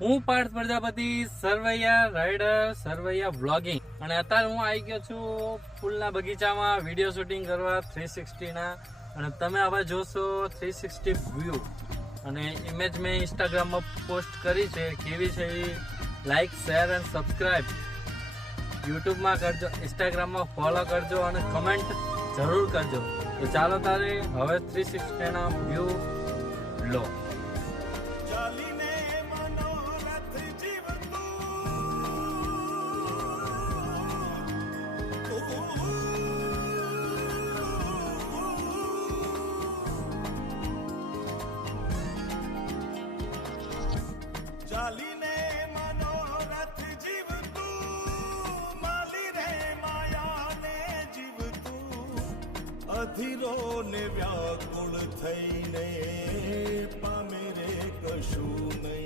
હું Parth Prajapati, Sarvaiya rider, Sarvaiya vlogging. અને અત્યારે હું આવી ગયો છું ફૂલના બગીચામાં વિડીયો શૂટિંગ કરવા 360 ના. અને તમે હવે જોશો 360 વ્યૂ. અને ઇમેજ મેં ઇન્સ્ટાગ્રામમાં પોસ્ટ કરી છે, કેવી છે એ લાઈક, શેર અને સબસ્ક્રાઈબ યુટ્યુબમાં કરજો, ઇન્સ્ટાગ્રામમાં ફોલો કરજો અને કમેન્ટ જરૂર કરજો. તો ચાલો તારે હવે 360 ના વ્યૂ લો. ચાલીને મનોરથ જીવતું, માલી રે માયાને જીવતું, અધીરો ને વ્યાકુળ થઈને પામે રે કશું નહીં.